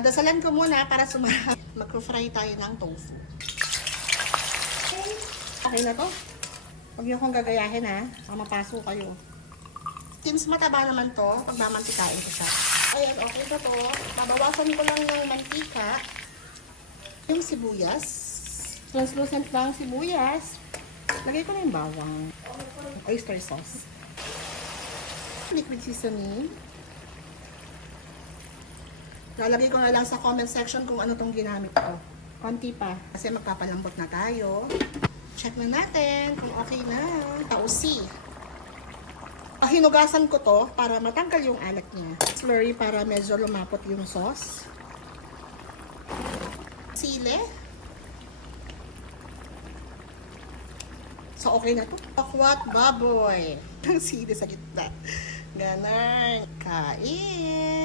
Dasalan ko muna para sumarap. Mag-fry tayo ng tofu. Okay na to. Huwag niyo akong gagayahin ha. Mapaso kayo. Since mataba naman to, pagmamantikain ko siya. Ayan, okay na to. Babawasan ko lang ng mantika. Yung sibuyas. Translucent lang sibuyas. Lagay ko na yung bawang. Oyster sauce. Liquid seasoning. Lalagay ko na lang sa comment section kung ano tong ginamit ko. Konti pa. Kasi magpapalambot na tayo. Check na natin kung okay na. Tausi. Hinugasan ko to para matanggal yung alat niya. Slurry para medyo lumapot yung sauce. Sili. So, okay na to. Akwat baboy. Sili sa gitna. Ganon. Kain.